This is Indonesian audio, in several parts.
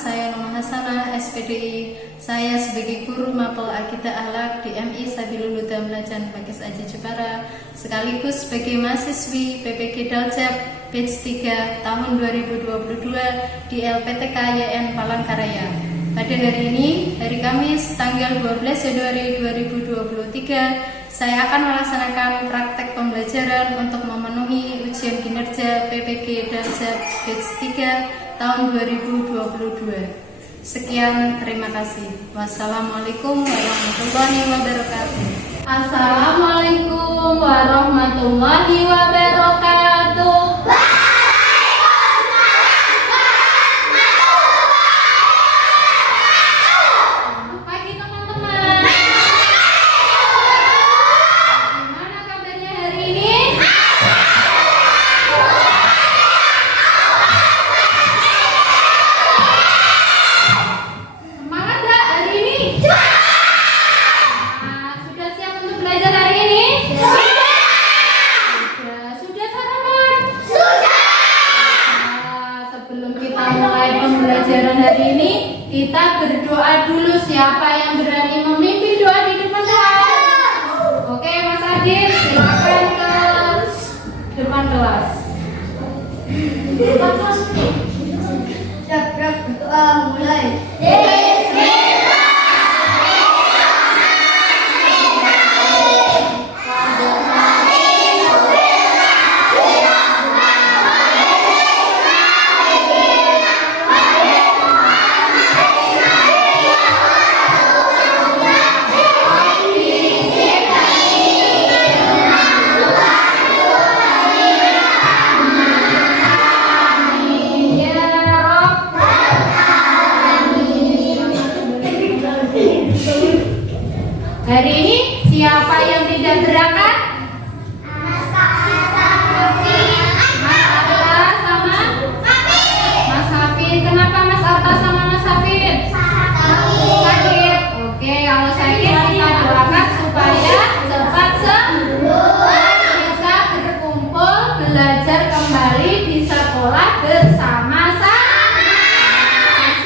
saya Noma Hasanah, SPDI. Saya sebagai guru Mapel Akidah Akhlak di MI Sabilul Huda Melajan Pakis Aji Jepara, sekaligus sebagai mahasiswi PPG Daljab batch 3 tahun 2022 di LPTK YN Palangkaraya. Pada hari ini, hari Kamis, tanggal 12 Januari 2023, saya akan melaksanakan praktek pembelajaran untuk memenuhi ujian kinerja PPG Daljab batch 3 tahun 2022. Sekian, terima kasih. Wassalamualaikum warahmatullahi wabarakatuh. Assalamualaikum warahmatullahi wabarakatuh. Selamat pagi teman-teman. Gimana kabarnya hari ini? Semangat gak hari ini? Sudah siap untuk belajar hari ini? Sudah sarapan? Sebelum kita mulai pembelajaran hari ini, kita berdoa dulu. Siapa yang berani memimpin doa di depan kelas? Oke, Mas Adil, silakan ke depan kelas. Siap, berdoa mulai. Hari ini siapa yang tidak berangkat? Mas Arta sama Mas Hafid. Kenapa Mas Arta sama Mas Hafid? Sakit. Oke, kalau sakit kita doakan supaya cepat sembuh, bisa berkumpul, belajar kembali di sekolah bersama-sama.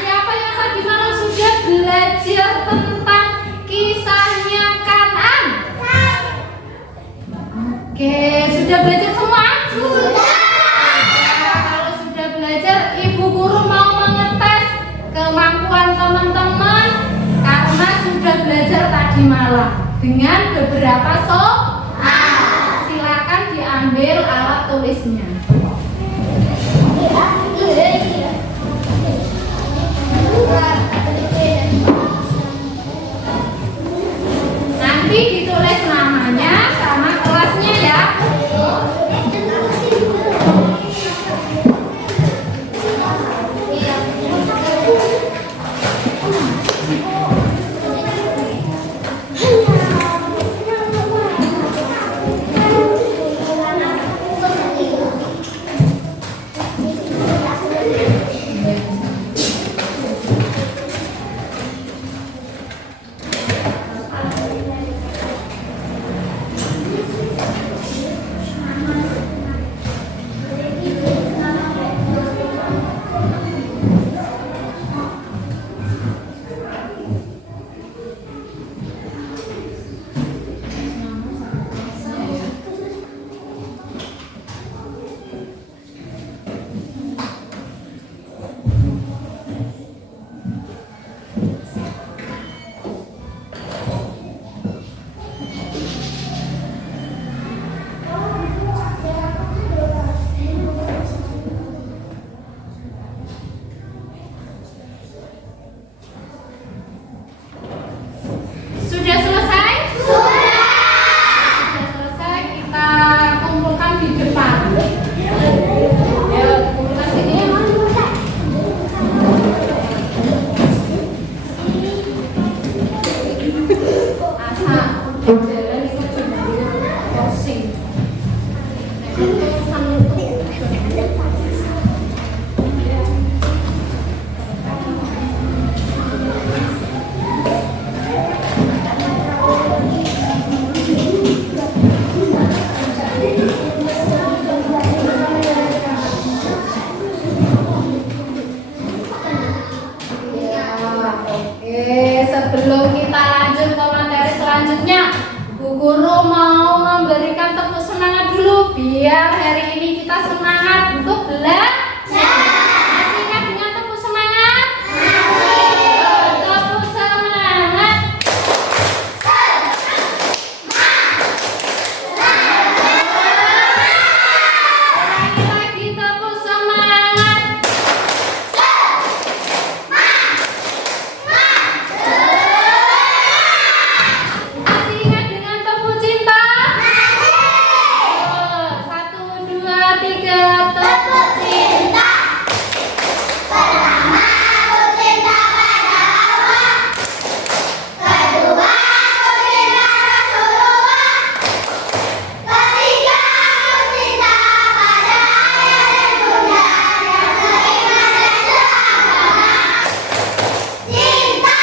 Siapa yang tadi malam sudah belajar tentang kisahnya Kan'an? Oke, sudah belajar semua? Sudah. Kalau sudah belajar, Ibu Guru mau mengetes kemampuan teman-teman karena sudah belajar tadi malam dengan beberapa soal. Silakan diambil alat tulisnya. Nanti ditulis namanya sama kelasnya ya. Guru mau memberikan tepuk semangat dulu biar hari ini kita semangat untuk belajar. Masih ingat dengan tepuk semangat? Tepuk semangat. Lagi tepuk semangat. Masih ingat dengan tepuk cinta? Satu, dua, tiga, tepuk cinta. Pertama, aku cinta pada Allah. Kedua, aku cinta Rasulullah. Ketiga, aku cinta pada ayah dan bunda yang seiman dan seagama. Cinta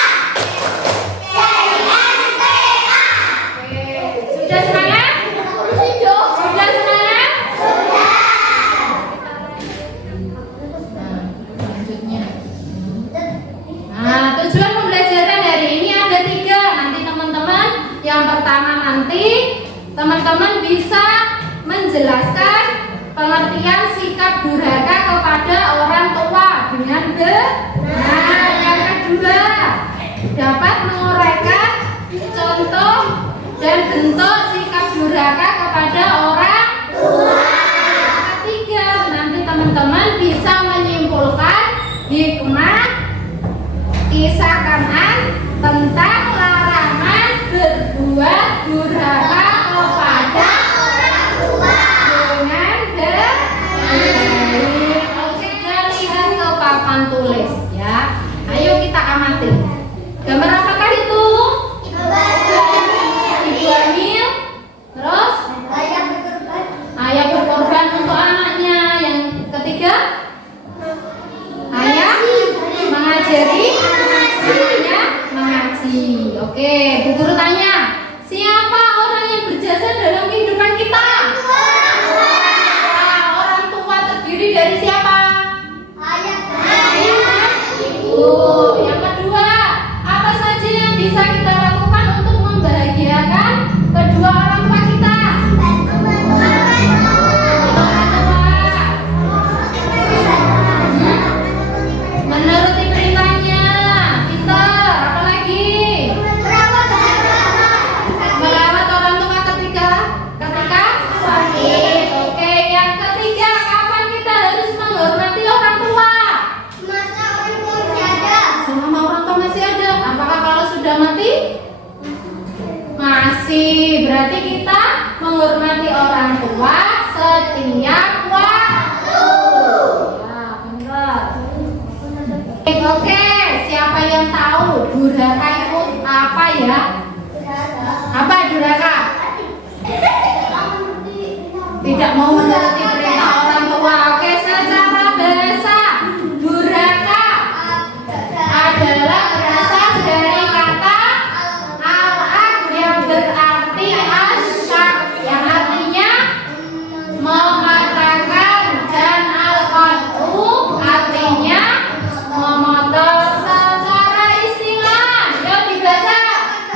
dari NPA. Sudah semangat? Sudah semangat? Selanjutnya. Nah, tujuan pembelajaran hari ini ada 3. Nanti teman-teman, yang pertama nanti teman-teman bisa menjelaskan pengertian sikap durhaka kepada orang tua dengan benar. Yang kedua, dapat menguraikan contoh dan bentuk sikap durhaka kepada orang tua. Yang ketiga, nanti teman-teman bisa menyimpulkan hikmah kisah Kanan tentang larangan berbuat durhaka kepada orang tua dengan baik. Sudah lihat ke papan tulis ya. Ayo kita amati. Gambar apakah itu? Ibu hamil. Terus ayah berkorban untuk anaknya. Yang ketiga, ayah mengajari anaknya mengaji. Oke, Bu Guru tanya, siapa orang yang berjasa dalam kehidupan kita? Orang tua terdiri dari siapa? Ayah dan ibu. Yang kedua, apa saja yang bisa kita lakukan untuk membahagiakan kedua orang tua kita? Menuruti perintahnya, pintar. Apa lagi? Merawat orang tua ketika sakit. Oke, yang ketiga, kapan kita harus menghormati orang tua? Selama orang tua masih ada. Apakah kalau sudah mati? Masih. Berarti kita menghormati orang tua setiap waktu. Ya, benar. Oke, siapa yang tahu durhaka itu apa ya? Apa durhaka? Tidak mau menuruti perintah orang tua. Oke, secara bahasa durhaka adalah berasal dari kata al-haq yang berarti asyak, yang artinya mengatakan, dan al-qat'u artinya memotong secara istilah. Yuk dibaca.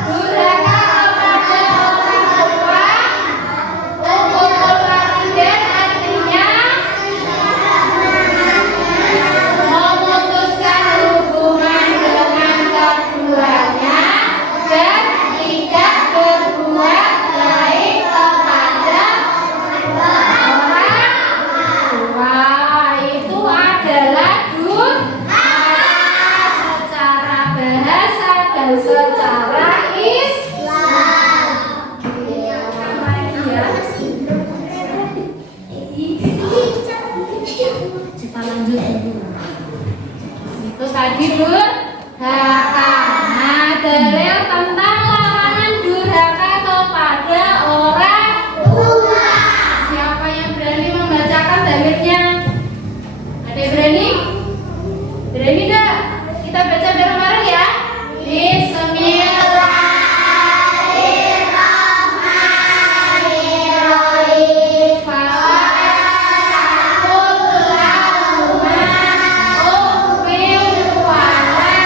Durhaka kepada orang tua, ukul walidain artinya memutuskan hubungan dengan keduanya dan tidak berbuat baik kepada orang tua. Itu adalah durhaka secara bahasa dan secara Islam. Kita lanjut dulu. Itu tadi durhaka. Nah, dalil tentang larangan durhaka kepada orang tua. Siapa yang berani membacakan dalilnya? Ada yang berani? Berani enggak? Kita baca bareng-bareng ya. Bismillahirrahmanirrahim. Fala taqul lahuma uffin wa la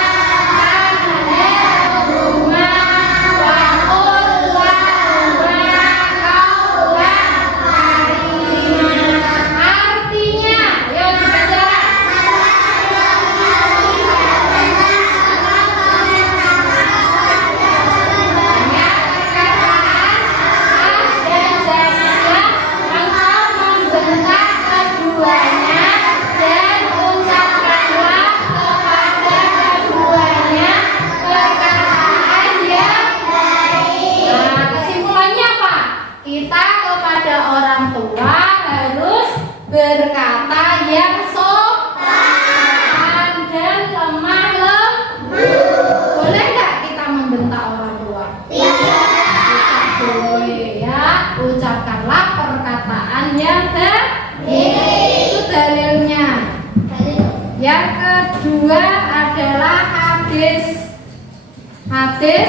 Yang kedua adalah hadis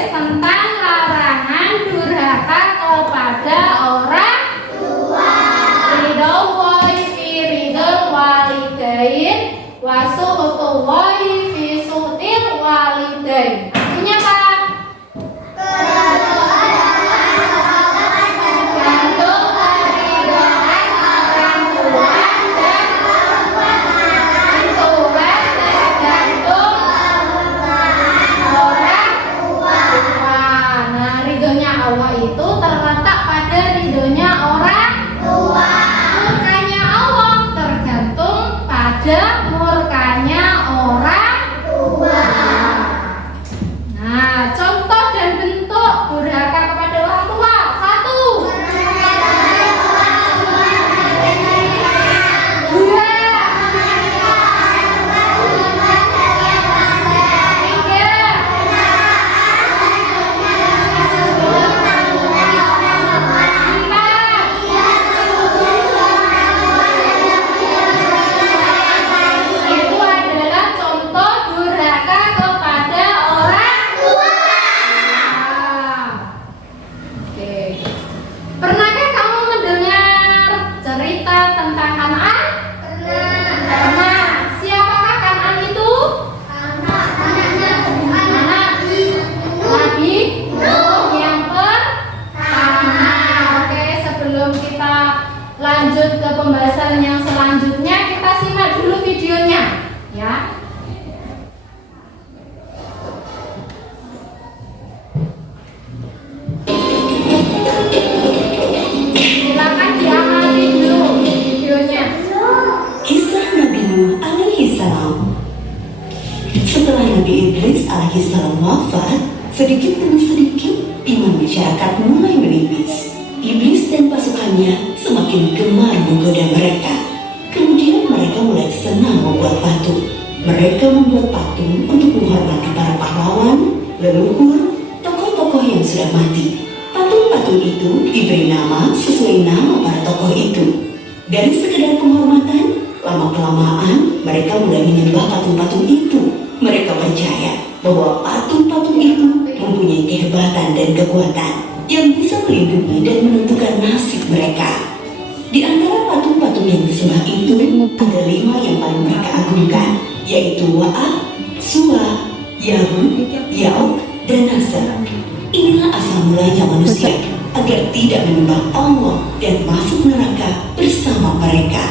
tentang larangan durhaka kepada orang tua. Ridho fi ridhol walidain wa suhtullahi fi suhtil walidain. Artinya apa? Allah itu terletak pada ridhonya orang tua. Murkanya Allah tergantung pada murkanya orang tua. Nah, contoh dan bentuk durhaka kepada orang tua. 1, 2, lanjut ke pembahasan yang selanjutnya, kita simak dulu videonya ya. Silakan diamati dulu videonya. Kisah Nabi Nuh alaihi salam. Setelah Nabi Idris alaihi salam wafat, sedikit demi sedikit iman masyarakat mulai menipis. Iblis dan pasukannya semakin gemar menggoda mereka. Kemudian mereka mulai senang membuat patung. Mereka membuat patung untuk menghormati para pahlawan, leluhur, tokoh-tokoh yang sudah mati. Patung-patung itu diberi nama sesuai nama para tokoh itu. Dari sekedar penghormatan, lama-kelamaan mereka mulai menyembah patung-patung itu. Mereka percaya bahwa patung-patung itu mempunyai kehebatan dan kekuatan yang bisa melindungi dan menentukan nasib mereka. Di antara patung-patung yang disembah itu, ada 5 yang paling mereka agungkan, yaitu Wa'ad, Suwa, Yahud, Yauk, dan Nasr. Inilah asal mulanya manusia agar tidak menyembah Allah dan masuk neraka bersama mereka.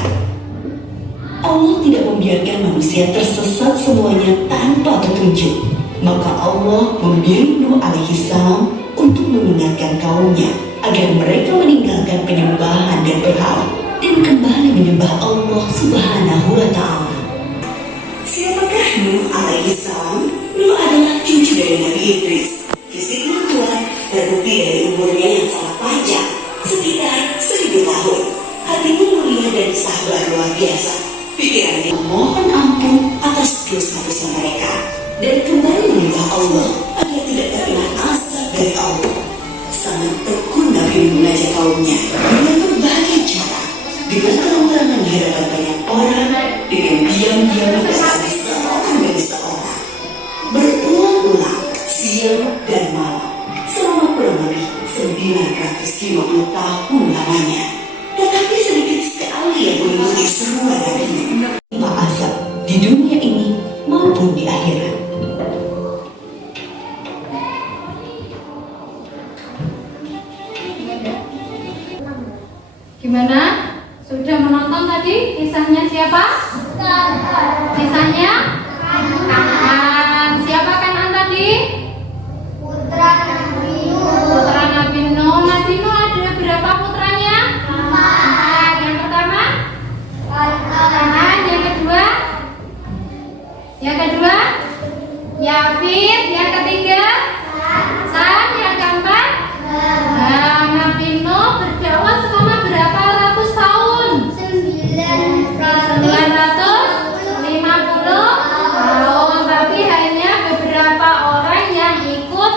Allah tidak membiarkan manusia tersesat semuanya tanpa petunjuk. Maka Allah memilih Nuh alaihi salam untuk mengingatkan kaumnya agar mereka meninggalkan penyembahan dan berhala dan kembali menyembah Allah Subhanahu wa Ta'ala. Siapakah Nuh alaihi salam? Nuh adalah cucu dari Nabi Idris. Fisiknya kuat, terbukti dari umurnya yang sangat panjang, sekitar 1000 tahun. Hatinya mulia dan sabar luar biasa. Pikirannya mohon ampun atas dosa-dosa mereka dan kembali menyembah Allah agar tidak terkena azab dari Allah. Sangat tekun Nabi mengajak kaumnya dengan berbagai cara, dengan terang-terangan di hadapan banyak orang, dengan diam-diam dan seorang demi seorang, berulang-ulang siang dan malam selama kurang lebih 950 tahun lamanya. Tetapi sedikit sekali yang mengikuti seruan Nabi Nuh, azab di dunia ini maupun di akhirat. Gimana? Sudah menonton tadi kisahnya siapa? Kisahnya Kan'an. Siapa Kan'an tadi? Putra Nabi Nuh. Putra Nabi Nuh. Nabi Nuh ada berapa putranya? 4. Yang pertama Kan'an. Yang kedua Yafid. Yang ketiga Sam. Yang keempat Nabi Nuh berdakwah selama berapa ratus tahun? 950 tahun. Tapi hanya beberapa orang yang ikut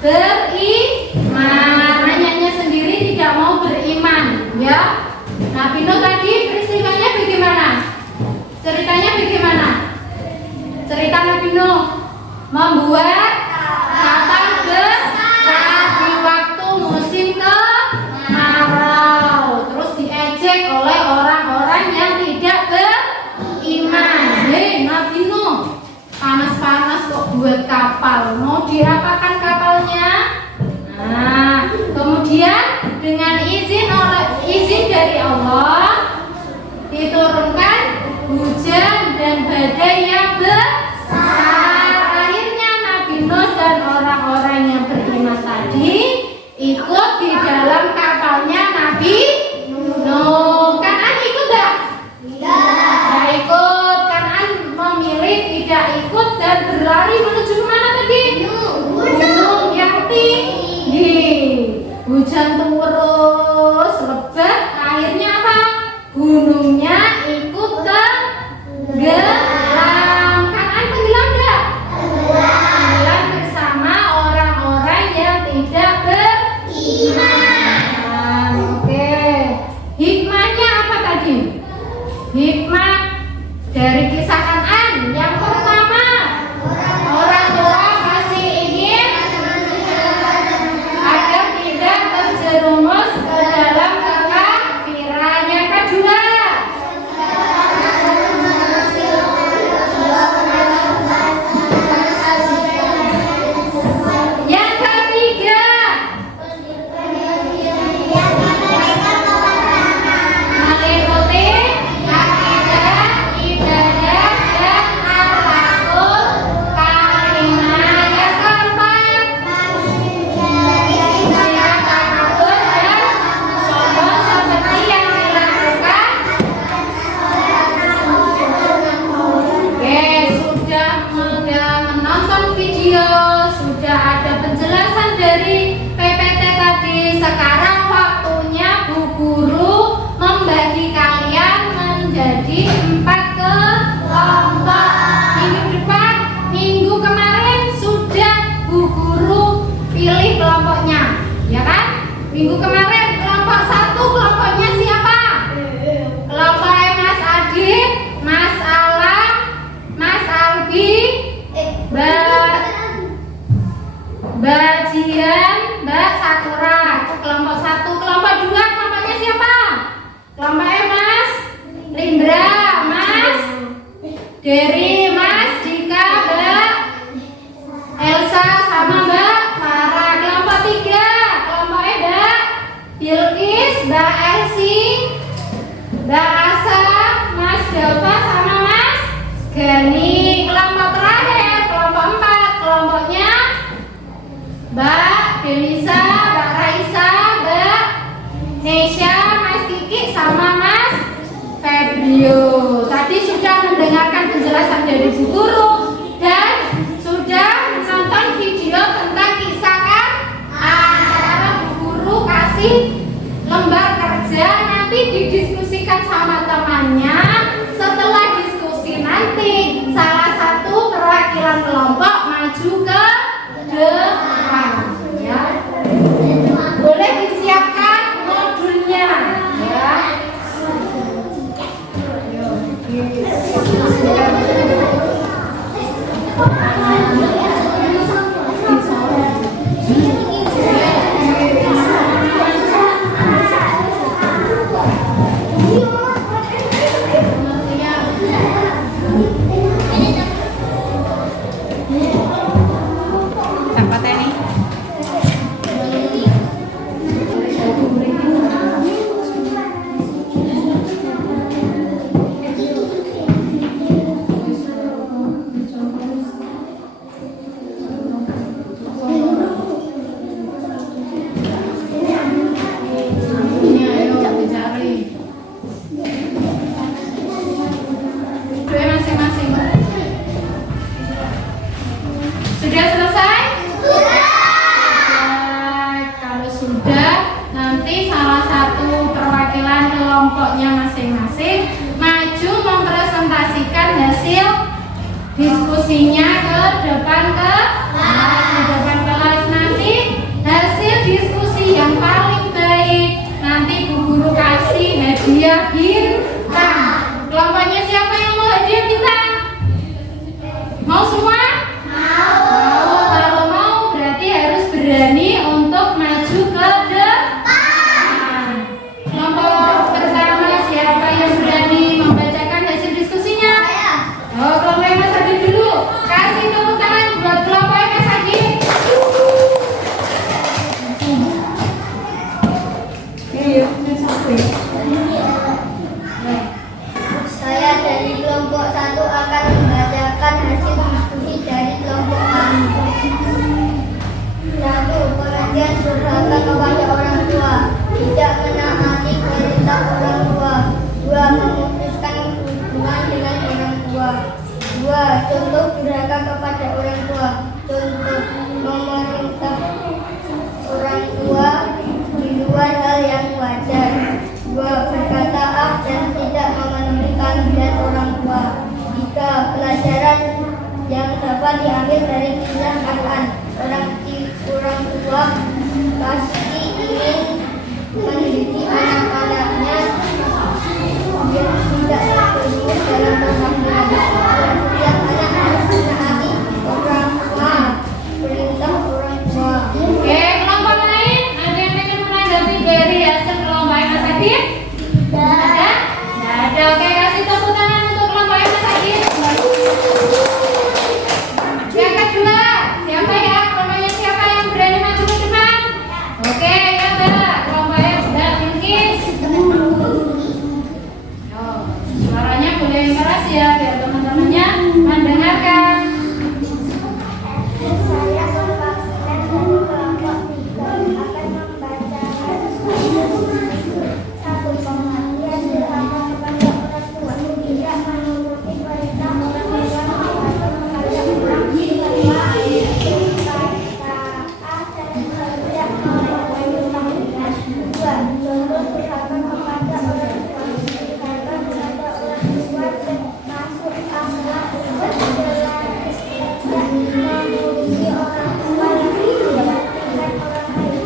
beriman. Hanya sendiri tidak mau beriman, ya. Nabi Nuh tadi peristiwanya bagaimana? Ceritanya bagaimana? cerita Nabi Nuh membuat kapal besar di waktu musim kemarau, terus diejek oleh orang-orang yang tidak beriman. Hei Nabi Nuh, panas-panas kok buat kapal, mau diapakan kapalnya? Nah, kemudian dengan izin dari Allah diturunkan hujan dan badai yang besar. Akhirnya Nabi Nuh dan orang-orang yang beriman tadi ikut di dalam kapalnya Nabi Nuh. Kan'an ikut tak? Tidak ikut. Kan'an memilih tidak ikut dan berlari menuju kemana tadi? Gunung yang tinggi. Hujan terus lebat, akhirnya apa? Gunungnya ikut tenggelam. Kan'an tenggelam enggak? Tenggelam bersama orang-orang yang tidak beriman. Oke. Hikmahnya apa tadi? Hikmah dari kisah Kan'an yang pertama, orang tua masih ingin agar tidak terjerumus ke dalam kekafiran. Yang kedua, yang ketiga, meliputi akidah, ibadah, dan akhlakul karimah. Yang keempat, saya takabur dan sombong seperti yang dilakukan. Oke, sudah menonton video, sudah ada penjelasan dari PPT tadi. Sekarang waktunya Bu Guru membagi kalian menjadi 4 kelompok. Minggu depan, minggu kemarin sudah Bu Guru pilih kelompoknya, ya kan? Minggu kemarin kelompok 1 kelompoknya siapa? Kelompok Mas Adit, Mas Alam, Mas Albi, Mbak Jian, Mbak Sakura. Kelompok 1. Kelompok 2 kelompoknya siapa? Kelompok Mas Lindra, Mas Dery, Mas Dika, Mbak Elsa, sama Mbak Farah. Kelompok 3 kelompoknya Mbak Bilkis, Mbak Elsi, Mbak Asa, Mas Dava, sama Mas Gani. Kelompok terakhir, kelompok 4 kelompoknya Mbak Denisa, Mbak Raisa, Mbak Nesya, Mas Kiki, sama Mas Febrio. Tadi sudah mendengarkan penjelasan dari Bu Guru dan sudah menonton video tentang kisah Kan'an. Sekarang Bu Guru kasih lembar kerja, nanti didiskusikan sama temannya. Setelah diskusi nanti salah satu perwakilan kelompok maju ke depan, ya. Boleh disiapkan modulnya, ya. Dapat ini. kepada orang tua. Tidak menaati perintah orang tua. 2. Memutuskan hubungan dengan orang tua. 2. Contoh durhaka kepada orang tua. Contoh memerintah orang tua di luar hal yang wajar. 2. Berkata ah dan tidak memenuhi panggilan orang tua. 3. Pelajaran yang dapat diambil dari kisah Quran. Orang tua pasti ingin mendidik anak-anaknya biar tidak terjerumus dalam perhatian. Setiap anak harus menaati orang tua, perintah orang tua. Oke, kelompok lain ada yang ingin menanggapi dari hasil kelompok Mas Adit? Ada? Nggak ada. Oke, kasih tepuk tangan untuk kelompok Mas Adit. Yang kedua, siapa ya? Kelompoknya siapa yang berani maju ke depan? Oke, ya Mbak. Kelompoknya Mbak Bilkis. Oh, suaranya boleh keras ya biar teman-temannya mendengarkan. Saya Konvaksinan dari kelompok 3 akan membaca satu pengertian durhaka kepada orang tua. Tidak menuruti perintah orang tua atau kepada orang tua. Berkata ah dan tidak memenuhi panggilan. 2. Contoh durhaka kepada orang tua. Durhaka kepada orang tua termasuk akhlak tercela. Memuji orang tua yang dibandingkan orang lain.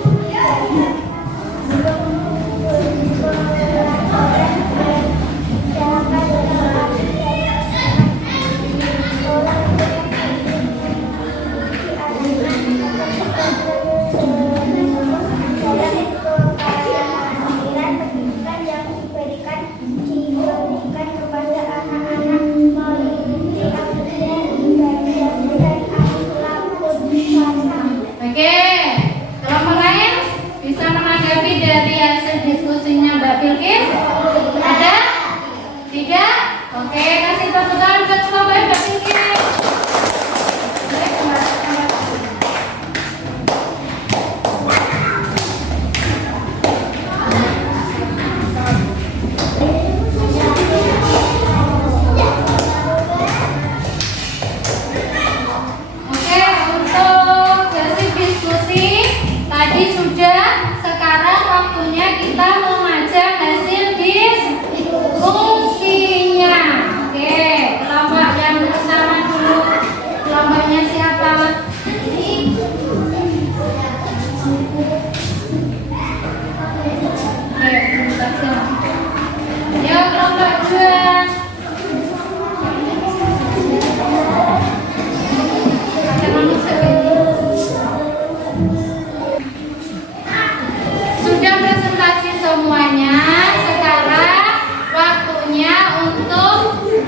Pendidikan yang diberikan kepada anak-anak meliputi akhlak dan akhlak bersama. Oke, kelompok lain bisa menanggapi dari hasil diskusinya Mbak Bilkis? Ada? Tidak? Oke, kasih tepuk tangan buat kelompok Mbak Bilkis. Baik, Mbak. Oke, untuk hasil diskusi tadi sudah, sekarang waktunya kita membaca hasil diskusinya. Oke, kelompok yang pertama dulu, kelompoknya siapa? Oke, saja. Yuk, kelompok 2. Sudah presentasi semuanya. Sekarang waktunya untuk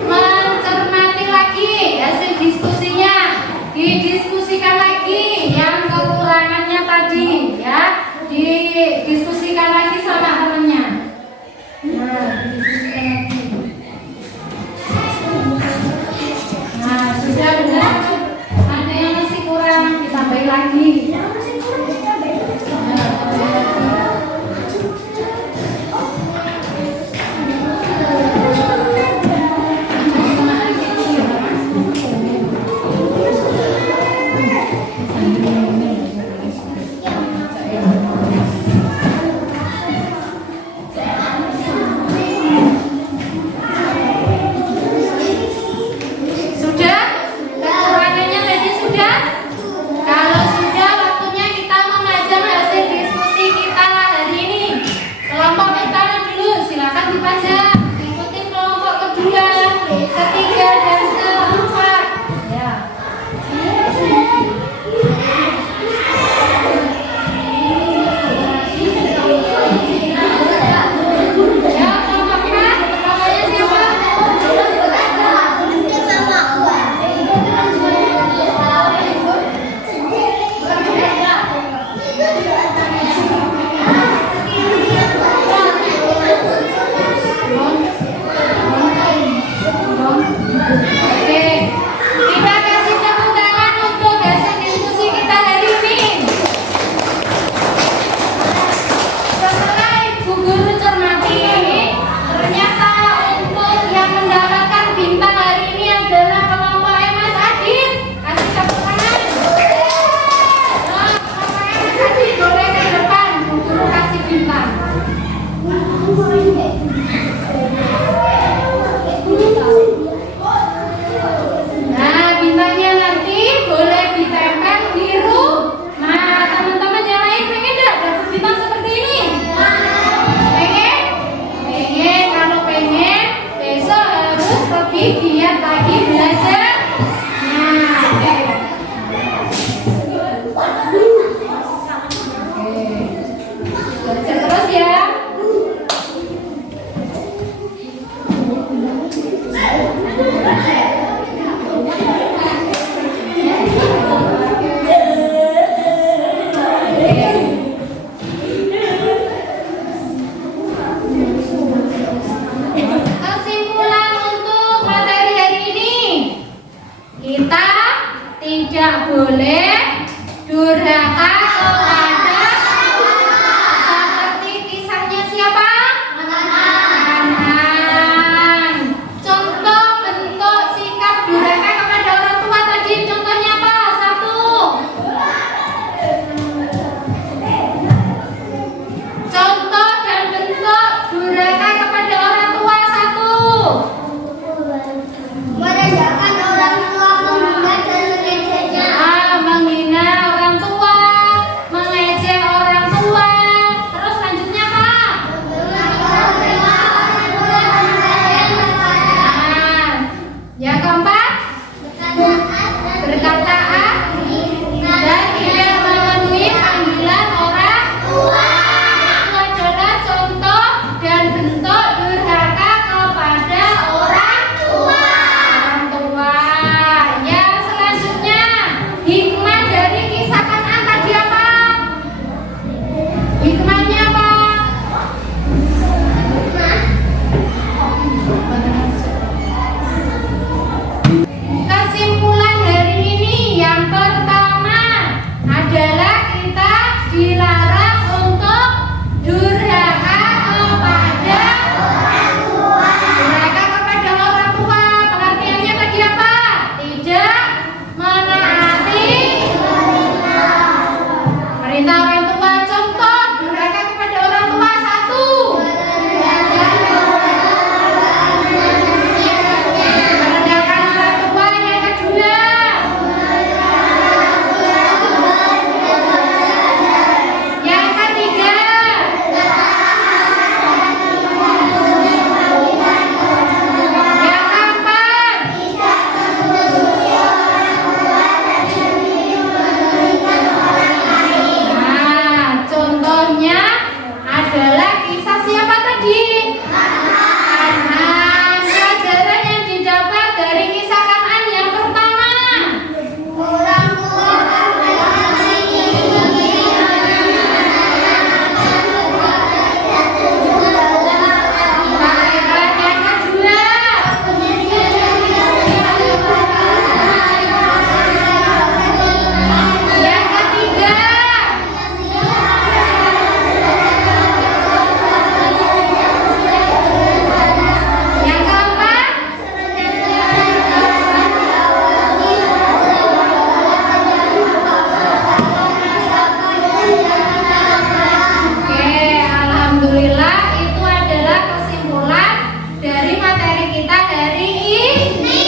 mencermati lagi hasil diskusinya. Didiskusikan lagi yang kekurangannya tadi ya. Didiskusikan lagi sama temannya. Nah, didiskusikan lagi. Nah, sudah benar. Ada yang masih kurang, ditambahin lagi. Sudah? Kekurangannya tadi sudah? Kalau sudah tidak boleh durhaka kepada seperti kisahnya siapa? Hanan. Contoh bentuk sikap durhaka kepada orang tua tadi contohnya apa? Satu. Contoh dan bentuk durhaka kepada orang tua satu. Merendahkan orang tua, menghina dan mengejeknya. Menghina orang tua, mengejek orang tua. Terus selanjutnya apa? Yang keempat, berkata dan tidak memenuhi panggilan orang tua. Itu adalah contoh dan bentuk durhaka kepada orang tua. Yang selanjutnya, hikmah dari kisah Kan'an tadi apa? Hikmahnya apa? Kesimpulan hari ini yang pertama adalah kita dilarang untuk durhaka kepada orang tua. Durhaka kepada orang tua, pengertiannya tadi apa? Tidak menaati perintah orang tua. Contoh durhaka kepada orang tua satu. Merendahkan orang tua yang kedua. Yang ketiga. Yang keempat. Nah, contohnya adalah kisah siapa tadi? Kan'an. Pelajaran yang didapat dari kisah Kan'an yang pertama. Orang tua Faedah yang kedua. Yang ketiga. Yang keempat. Oke, alhamdulillah itu adalah kesimpulan dari materi kita hari ini.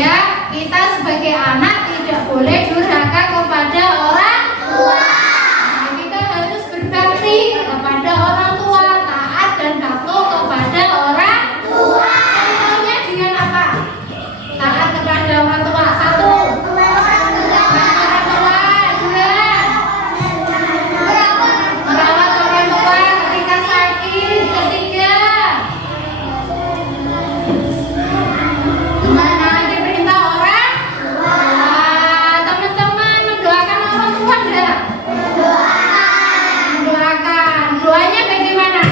Ya, kita sebagai anak tidak boleh durhaka kepada orang tua. Nah, kita harus berbakti kepada orang tua, taat dan patuh kepada orang tua. Contohnya dengan apa? Taat kepada orang tua satu. Orang tua dua. Merawat orang tua ketika sakit. Ketiga, menaati perintah orang tua. Teman-teman mendoakan orang tua enggak? Mendoakan. Doanya bagaimana?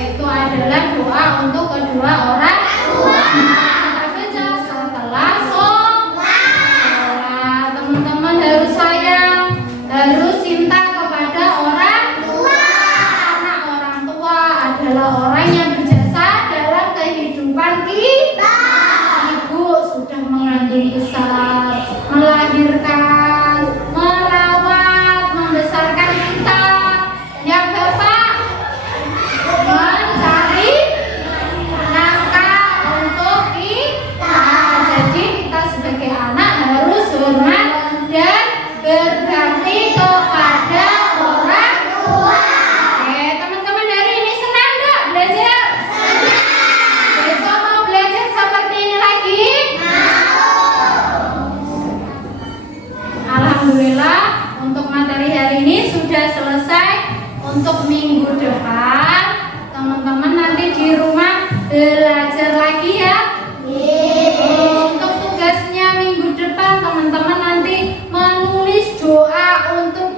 Itu adalah doa untuk kedua orang tua. Apa saja setelah sholat. Teman-teman harus sayang, harus cinta kepada orang tua. Karena orang tua adalah orang yang berjasa dalam kehidupan kita. Ibu sudah mengandung besar, melahirkan, merawat, membesarkan kita. Yang bapak mencari nafkah untuk kita. Jadi kita sebagai anak harus hormat dan berbakti kepada orang tua. Oke, teman-teman hari ini senang nggak belajar? Senang. Besok mau belajar seperti ini lagi? Alhamdulillah untuk materi hari ini sudah selesai. Untuk minggu depan teman-teman nanti di rumah belajar lagi ya. Untuk tugasnya minggu depan teman-teman nanti menulis doa untuk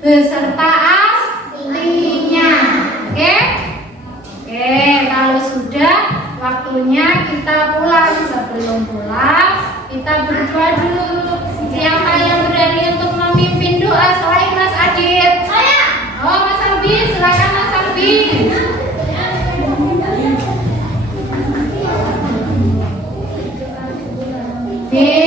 beserta artinya. Oke? Oke, kalau sudah waktunya kita pulang. Sebelum pulang, kita berdoa dulu. Siapa yang berani untuk memimpin doa selain Mas Adit? Saya. Oh, Mas Albi, silakan Mas Albi. Oke.